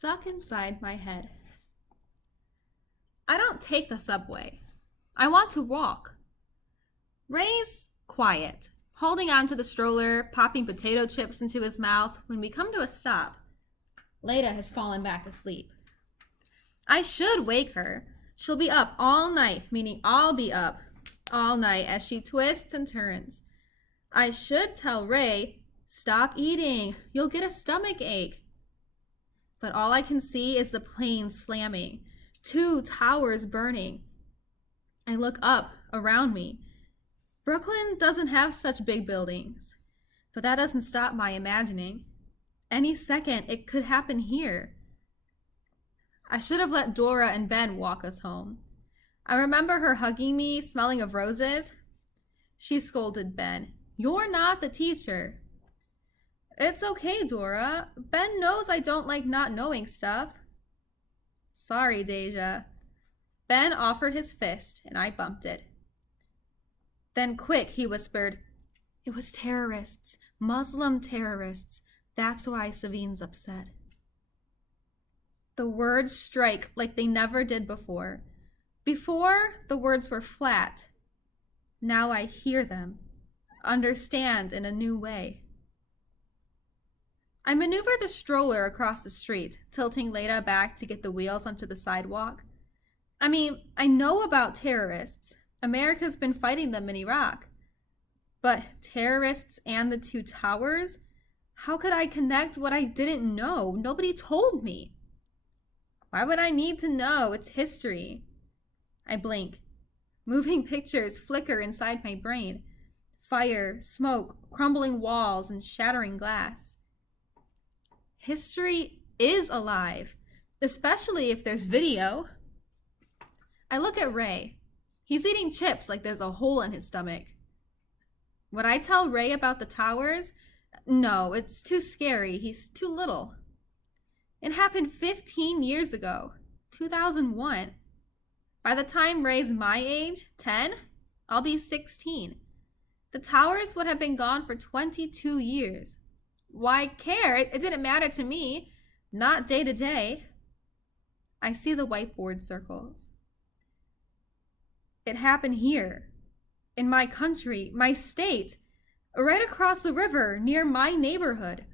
stuck inside my head. I don't take the subway. I want to walk. Ray's quiet, holding on to the stroller, popping potato chips into his mouth. When we come to a stop, Leda has fallen back asleep. I should wake her. She'll be up all night, meaning I'll be up all night as she twists and turns. I should tell Ray, stop eating, you'll get a stomach ache. But all I can see is the plane slamming, 2 towers burning. I look up around me. Brooklyn doesn't have such big buildings, but that doesn't stop my imagining. Any second, it could happen here. I should have let Dora and Ben walk us home. I remember her hugging me, smelling of roses. She scolded Ben, "You're not the teacher." "It's okay, Dora. Ben knows I don't like not knowing stuff." "Sorry, Deja." Ben offered his fist, and I bumped it. Then quick, he whispered, "It was terrorists, Muslim terrorists. That's why Savine's upset." The words strike like they never did before. Before, the words were flat. Now I hear them, understand in a new way. I maneuver the stroller across the street, tilting Leda back to get the wheels onto the sidewalk. I mean, I know about terrorists. America's been fighting them in Iraq. But terrorists and the 2 towers? How could I connect what I didn't know? Nobody told me. Why would I need to know? It's history. I blink. Moving pictures flicker inside my brain. Fire, smoke, crumbling walls, and shattering glass. History is alive, especially if there's video. I look at Ray. He's eating chips like there's a hole in his stomach. Would I tell Ray about the towers? No, it's too scary. He's too little. It happened 15 years ago, 2001. By the time Ray's my age, 10, I'll be 16. The towers would have been gone for 22 years. Why care? It didn't matter to me, not day to day. I see the whiteboard circles. It happened here, in my country, my state, right across the river near my neighborhood.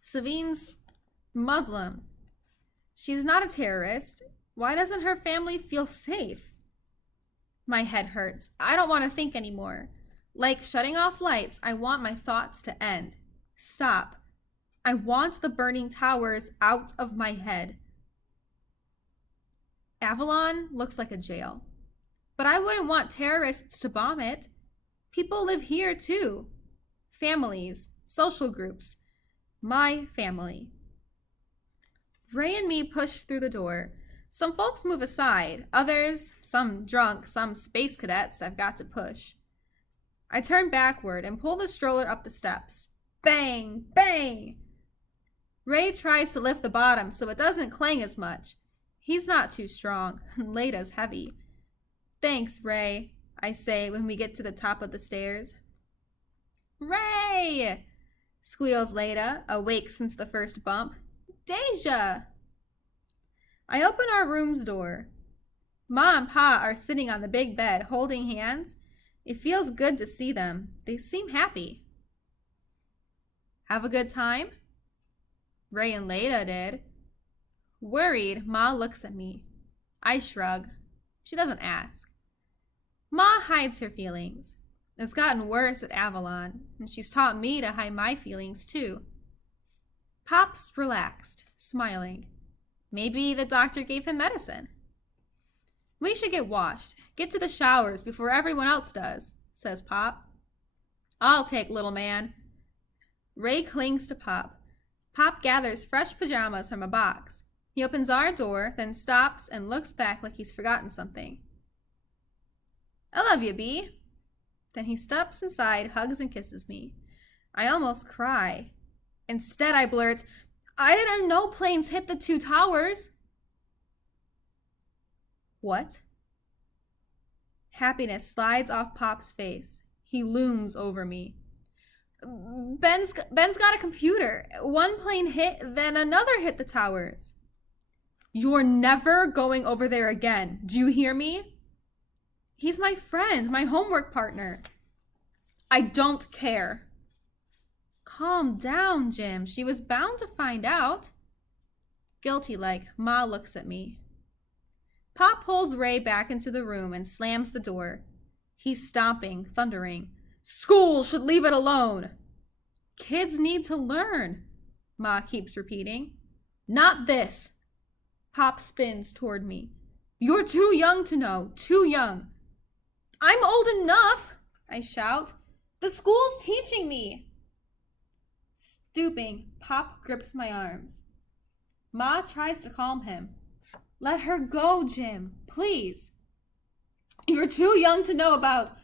Savine's Muslim. She's not a terrorist. Why doesn't her family feel safe? My head hurts. I don't want to think anymore. Like shutting off lights, I want my thoughts to end. Stop. I want the burning towers out of my head. Avalon looks like a jail. But I wouldn't want terrorists to bomb it. People live here too. Families, social groups. My family. Ray and me push through the door. Some folks move aside. Others, some drunk, some space cadets, I've got to push. I turn backward and pull the stroller up the steps. Bang! Bang! Ray tries to lift the bottom so it doesn't clang as much. He's not too strong. Leda's heavy. Thanks, Ray, I say when we get to the top of the stairs. Ray! Squeals Leda, awake since the first bump. Deja! I open our room's door. Ma and Pa are sitting on the big bed, holding hands. It feels good to see them. They seem happy. Have a good time? Ray and Leda did. Worried, Ma looks at me. I shrug. She doesn't ask. Ma hides her feelings. It's gotten worse at Avalon, and she's taught me to hide my feelings too. Pop's relaxed, smiling. Maybe the doctor gave him medicine. We should get washed, get to the showers before everyone else does, says Pop. I'll take little man. Ray clings to Pop. Pop gathers fresh pajamas from a box. He opens our door, then stops and looks back like he's forgotten something. I love you, Bee. Then he steps inside, hugs and kisses me. I almost cry. Instead, I blurt, I didn't know planes hit the 2 towers. What? Happiness slides off Pop's face. He looms over me. Ben's got a computer. One plane hit, then another hit the towers. You're never going over there again. Do you hear me? He's my friend, my homework partner. I don't care. Calm down, Jim. She was bound to find out. Guilty-like, Ma looks at me. Pop pulls Ray back into the room and slams the door. He's stomping, thundering. School should leave it alone. Kids need to learn, Ma keeps repeating. Not this. Pop spins toward me. You're too young to know, too young. I'm old enough, I shout. The school's teaching me. Stooping, Pop grips my arms. Ma tries to calm him. Let her go, Jim, please. You're too young to know about...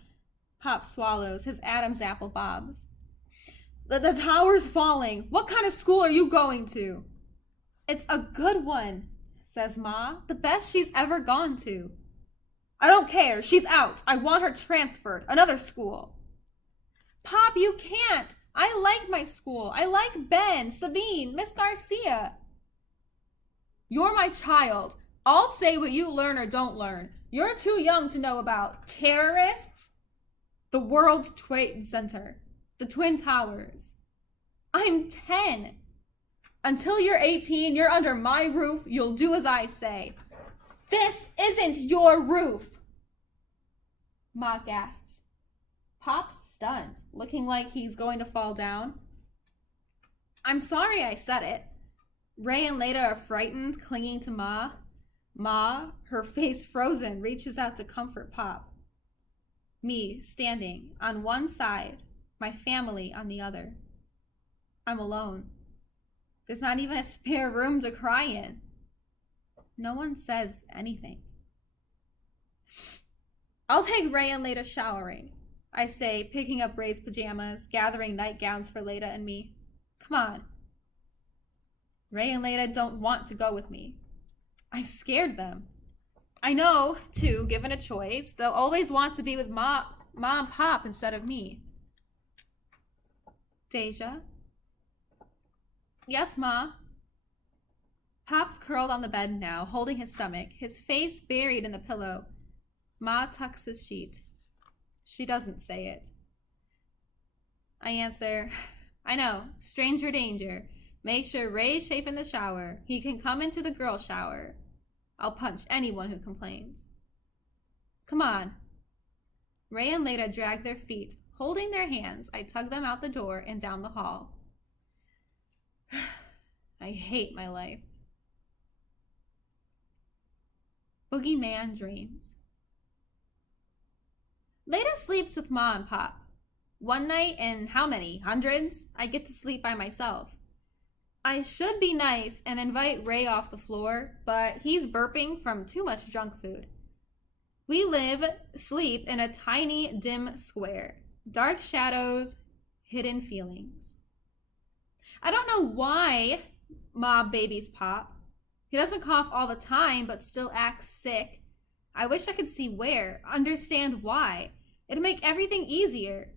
Pop swallows, his Adam's apple bobs. The tower's falling. What kind of school are you going to? It's a good one, says Ma. The best she's ever gone to. I don't care. She's out. I want her transferred. Another school. Pop, you can't. I like my school. I like Ben, Sabine, Miss Garcia. You're my child. I'll say what you learn or don't learn. You're too young to know about terrorists, the World Trade Center, the Twin Towers. I'm 10. Until you're 18, you're under my roof. You'll do as I say. This isn't your roof. Ma gasps. Pop's stunned, looking like he's going to fall down. I'm sorry I said it. Ray and Leda are frightened, clinging to Ma. Ma, her face frozen, reaches out to comfort Pop. Me, standing on one side, my family on the other. I'm alone. There's not even a spare room to cry in. No one says anything. I'll take Ray and Leda showering, I say, picking up Ray's pajamas, gathering nightgowns for Leda and me. Come on. Ray and Leda don't want to go with me. I've scared them. I know, too, given a choice, they'll always want to be with Ma and Pop instead of me. Deja? Yes, Ma. Pop's curled on the bed now, holding his stomach, his face buried in the pillow. Ma tucks his sheet. She doesn't say it. I answer, I know, stranger danger. Make sure Ray's safe in the shower. He can come into the girl shower. I'll punch anyone who complains. Come on. Ray and Leda drag their feet. Holding their hands, I tug them out the door and down the hall. I hate my life. Boogeyman dreams. Leda sleeps with Ma and Pop. One night in how many? Hundreds? I get to sleep by myself. I should be nice and invite Ray off the floor, but he's burping from too much junk food. We sleep in a tiny, dim square. Dark shadows, hidden feelings. I don't know why Ma babies Pop. He doesn't cough all the time, but still acts sick. I wish I could see where, understand why. It'd make everything easier.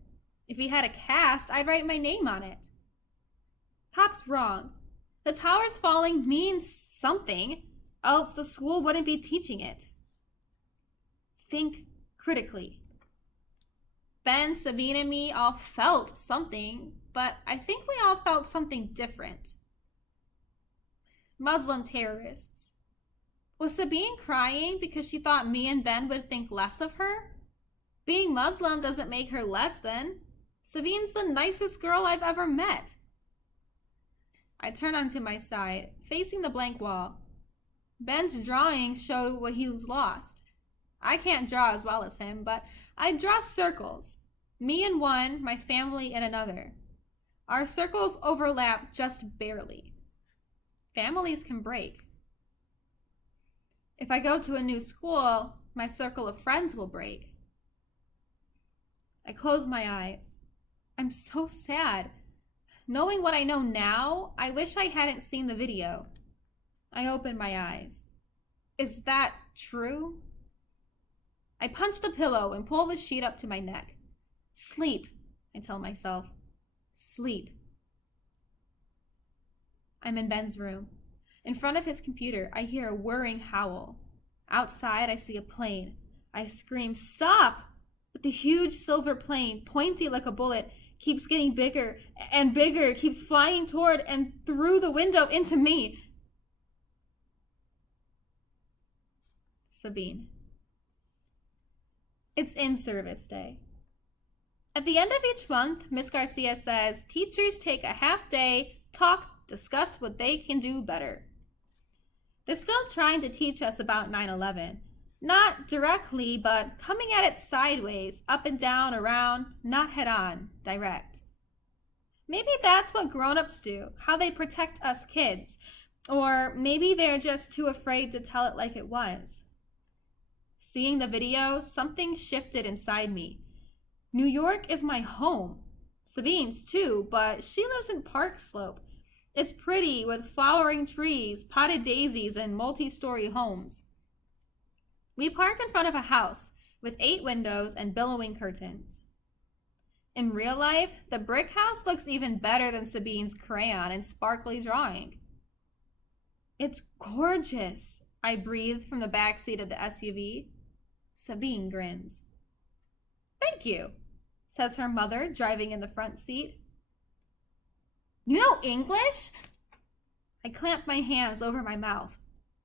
If he had a cast, I'd write my name on it. Pop's wrong. The tower's falling means something, else the school wouldn't be teaching it. Think critically. Ben, Sabine, and me all felt something, but I think we all felt something different. Muslim terrorists. Was Sabine crying because she thought me and Ben would think less of her? Being Muslim doesn't make her less than. Sabine's the nicest girl I've ever met. I turn onto my side, facing the blank wall. Ben's drawings show what he's lost. I can't draw as well as him, but I draw circles. Me in one, my family in another. Our circles overlap just barely. Families can break. If I go to a new school, my circle of friends will break. I close my eyes. I'm so sad. Knowing what I know now, I wish I hadn't seen the video. I open my eyes. Is that true? I punch the pillow and pull the sheet up to my neck. Sleep, I tell myself. Sleep. I'm in Ben's room. In front of his computer, I hear a whirring howl. Outside, I see a plane. I scream, "Stop!" But the huge silver plane, pointy like a bullet, keeps getting bigger and bigger, keeps flying toward and through the window into me. Sabine. It's in-service day. At the end of each month, Miss Garcia says teachers take a half day, talk, discuss what they can do better. They're still trying to teach us about 9/11. Not directly, but coming at it sideways, up and down, around, not head on, direct. Maybe that's what grown-ups do, how they protect us kids. Or maybe they're just too afraid to tell it like it was. Seeing the video, something shifted inside me. New York is my home. Sabine's too, but she lives in Park Slope. It's pretty with flowering trees, potted daisies, and multi-story homes. We park in front of a house with 8 windows and billowing curtains. In real life, the brick house looks even better than Sabine's crayon and sparkly drawing. It's gorgeous, I breathe from the back seat of the SUV. Sabine grins. Thank you, says her mother, driving in the front seat. You know English? I clamp my hands over my mouth.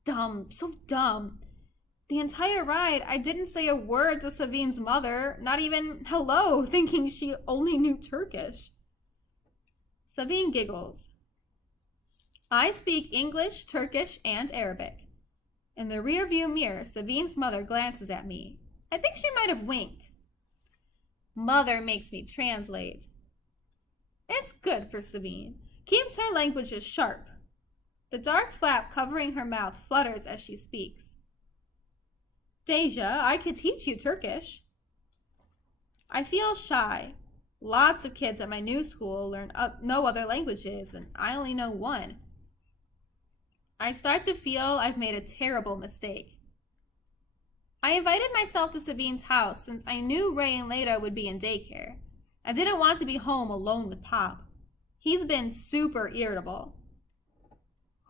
Dumb, so dumb. The entire ride, I didn't say a word to Sabine's mother, not even hello, thinking she only knew Turkish. Sabine giggles. I speak English, Turkish, and Arabic. In the rearview mirror, Sabine's mother glances at me. I think she might have winked. Mother makes me translate. It's good for Sabine. Keeps her languages sharp. The dark flap covering her mouth flutters as she speaks. Deja, I could teach you Turkish. I feel shy. Lots of kids at my new school learn no other languages, and I only know one. I start to feel I've made a terrible mistake. I invited myself to Sabine's house since I knew Ray and Leda would be in daycare. I didn't want to be home alone with Pop. He's been super irritable.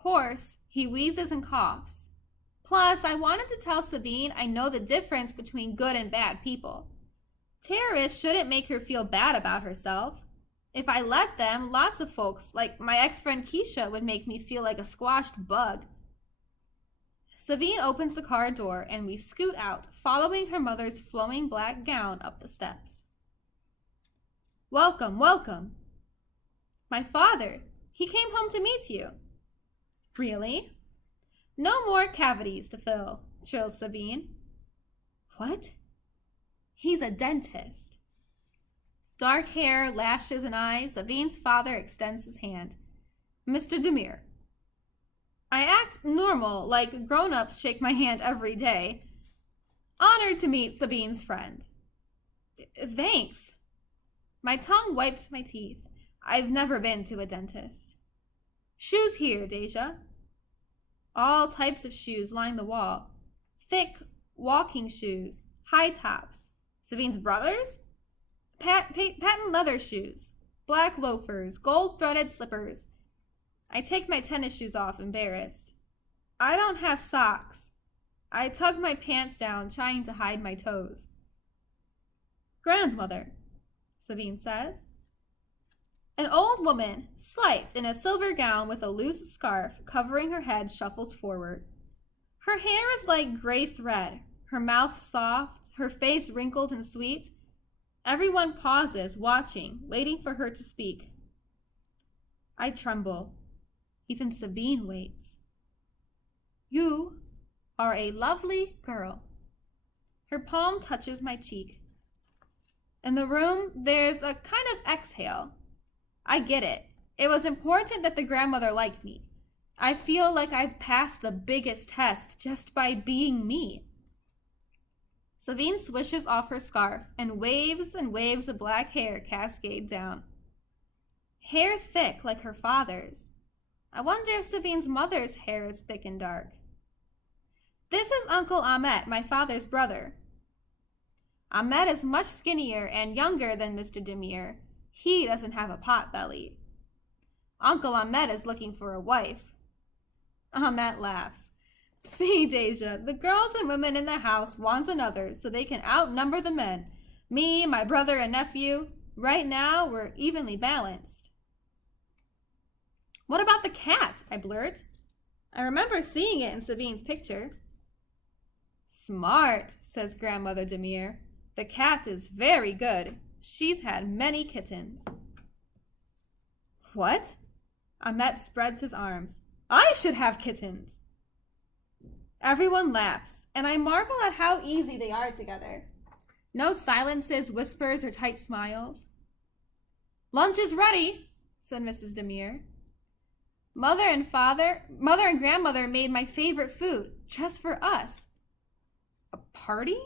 Hoarse, he wheezes and coughs. Plus, I wanted to tell Sabine I know the difference between good and bad people. Terrorists shouldn't make her feel bad about herself. If I let them, lots of folks, like my ex-friend Keisha, would make me feel like a squashed bug. Sabine opens the car door and we scoot out, following her mother's flowing black gown up the steps. Welcome, welcome. My father, he came home to meet you. Really? No more cavities to fill, trilled Sabine. What? He's a dentist. Dark hair, lashes, and eyes, Sabine's father extends his hand. Mr. Demir. I act normal, like grown-ups shake my hand every day. Honored to meet Sabine's friend. Thanks. My tongue wipes my teeth. I've never been to a dentist. Shoes here, Deja. All types of shoes line the wall. Thick walking shoes, high tops. Sabine's brothers? Patent leather shoes, black loafers, gold-threaded slippers. I take my tennis shoes off, embarrassed. I don't have socks. I tug my pants down, trying to hide my toes. Grandmother, Sabine says. An old woman, slight, in a silver gown with a loose scarf covering her head, shuffles forward. Her hair is like gray thread, her mouth soft, her face wrinkled and sweet. Everyone pauses, watching, waiting for her to speak. I tremble. Even Sabine waits. You are a lovely girl. Her palm touches my cheek. In the room, there's a kind of exhale. I get it. It was important that the grandmother like me. I feel like I've passed the biggest test just by being me. Sabine swishes off her scarf, and waves of black hair cascade down. Hair thick like her father's. I wonder if Sabine's mother's hair is thick and dark. This is Uncle Ahmet, my father's brother. Ahmet is much skinnier and younger than Mr. Demir. He doesn't have a pot belly. Uncle Ahmet is looking for a wife. Ahmet laughs. See, Deja, the girls and women in the house want another so they can outnumber the men. Me, my brother, and nephew. Right now, we're evenly balanced. What about the cat? I blurt. I remember seeing it in Sabine's picture. Smart, says Grandmother Demir. The cat is very good. She's had many kittens. What? Ahmet spreads his arms. I should have kittens. Everyone laughs, and I marvel at how easy they are together. No silences, whispers, or tight smiles. Lunch is ready, said Mrs. Demir. Mother and Grandmother made my favorite food, just for us. A party?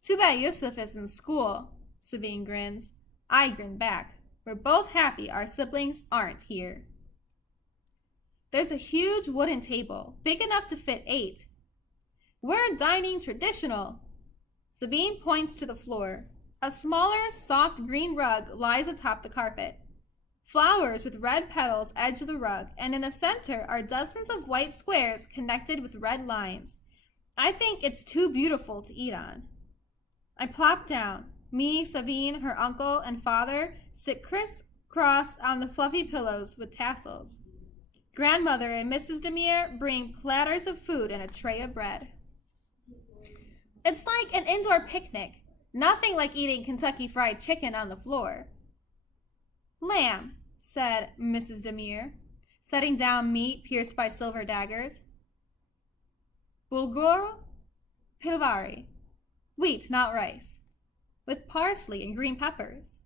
Too bad Yusuf is in school, Sabine grins. I grin back. We're both happy our siblings aren't here. There's a huge wooden table, big enough to fit 8. We're dining traditional. Sabine points to the floor. A smaller, soft green rug lies atop the carpet. Flowers with red petals edge the rug, and in the center are dozens of white squares connected with red lines. I think it's too beautiful to eat on. I plop down. Me, Sabine, her uncle, and father sit crisscross on the fluffy pillows with tassels. Grandmother and Mrs. Demir bring platters of food and a tray of bread. It's like an indoor picnic, nothing like eating Kentucky Fried Chicken on the floor. Lamb, said Mrs. Demir, setting down meat pierced by silver daggers. Bulgur pilvari, wheat, not rice, with parsley and green peppers.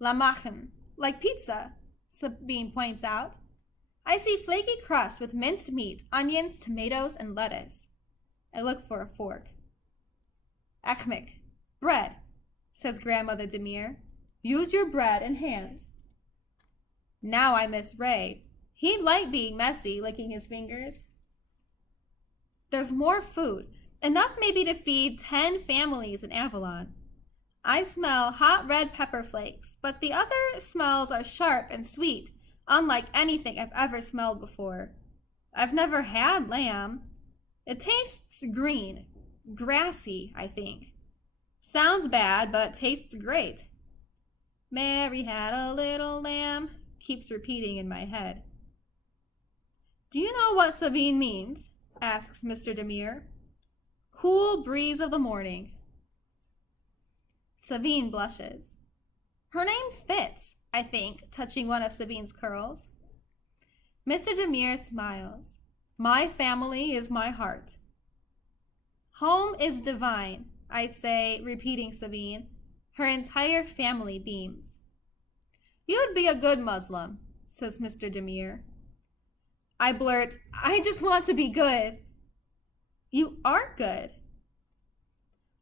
Lamachen, like pizza, Sabine points out. I see flaky crust with minced meat, onions, tomatoes, and lettuce. I look for a fork. Achmek, bread, says Grandmother Demir. Use your bread and hands. Now I miss Ray. He'd like being messy, licking his fingers. There's more food, enough maybe to feed 10 families in Avalon. I smell hot red pepper flakes, but the other smells are sharp and sweet, unlike anything I've ever smelled before. I've never had lamb. It tastes green, grassy, I think. Sounds bad, but tastes great. Mary had a little lamb, keeps repeating in my head. Do you know what Sabine means? Asks Mr. Demir. Cool breeze of the morning. Sabine blushes. Her name fits, I think, touching one of Sabine's curls. Mr. Demir smiles. My family is my heart. Home is divine, I say, repeating Sabine. Her entire family beams. You'd be a good Muslim, says Mr. Demir. I blurt, I just want to be good. You are good.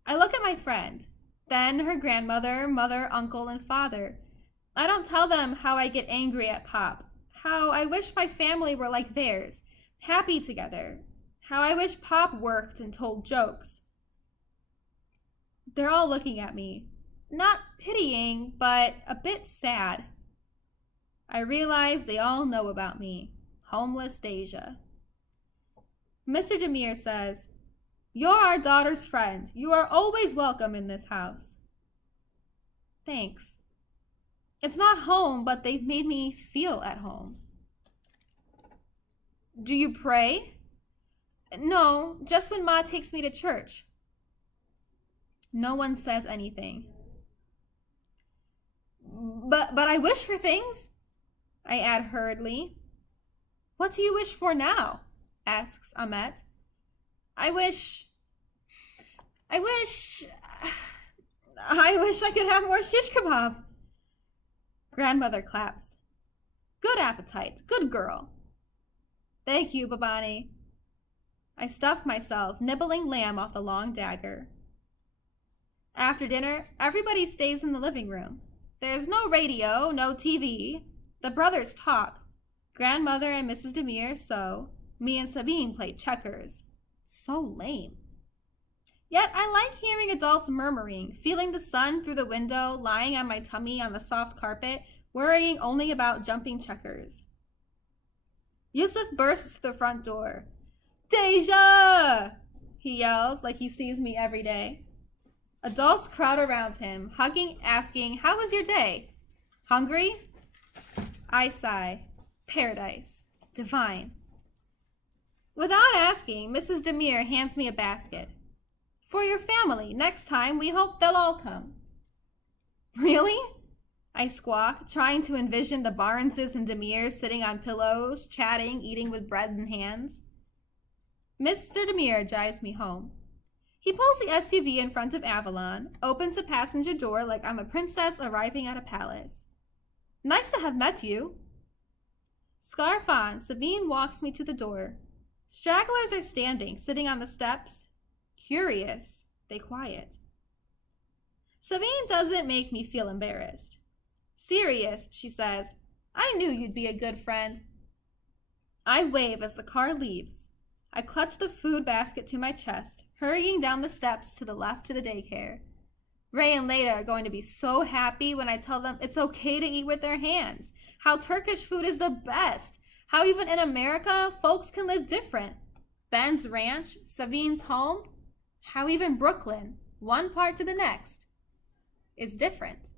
I look at my friend, then her grandmother, mother, uncle, and father. I don't tell them how I get angry at Pop, how I wish my family were like theirs, happy together, how I wish Pop worked and told jokes. They're all looking at me, not pitying, but a bit sad. I realize they all know about me, homeless Deja. Mr. Demir says, You're our daughter's friend. You are always welcome in this house. Thanks. It's not home, but they've made me feel at home. Do you pray? No, just when Ma takes me to church. No one says anything. But I wish for things, I add hurriedly. What do you wish for now? Asks Ahmet. I wish I could have more shish kebab. Grandmother claps. Good appetite, good girl. Thank you, Babani. I stuff myself, nibbling lamb off the long dagger. After dinner, everybody stays in the living room. There's no radio, no TV. The brothers talk. Grandmother and Mrs. Demir sew. Me and Sabine play checkers. So lame. Yet I like hearing adults murmuring, feeling the sun through the window, lying on my tummy on the soft carpet, worrying only about jumping checkers. Yusuf bursts to the front door. Deja! He yells like he sees me every day. Adults crowd around him, hugging, asking, "How was your day? Hungry?" I sigh. Paradise. Divine. Without asking, Mrs. Demir hands me a basket. "For your family. Next time, we hope they'll all come." Really? I squawk, trying to envision the Barneses and Demirs sitting on pillows, chatting, eating with bread in hands. Mr. Demir drives me home. He pulls the SUV in front of Avalon, opens the passenger door like I'm a princess arriving at a palace. "Nice to have met you." Scarf on, Sabine walks me to the door. Stragglers are standing, sitting on the steps. Curious, they quiet. Sabine doesn't make me feel embarrassed. "Serious," she says. "I knew you'd be a good friend." I wave as the car leaves. I clutch the food basket to my chest, hurrying down the steps to the left to the daycare. Ray and Leda are going to be so happy when I tell them it's okay to eat with their hands, how Turkish food is the best, how even in America, folks can live different. Ben's ranch, Savine's home, how even Brooklyn, one part to the next, is different.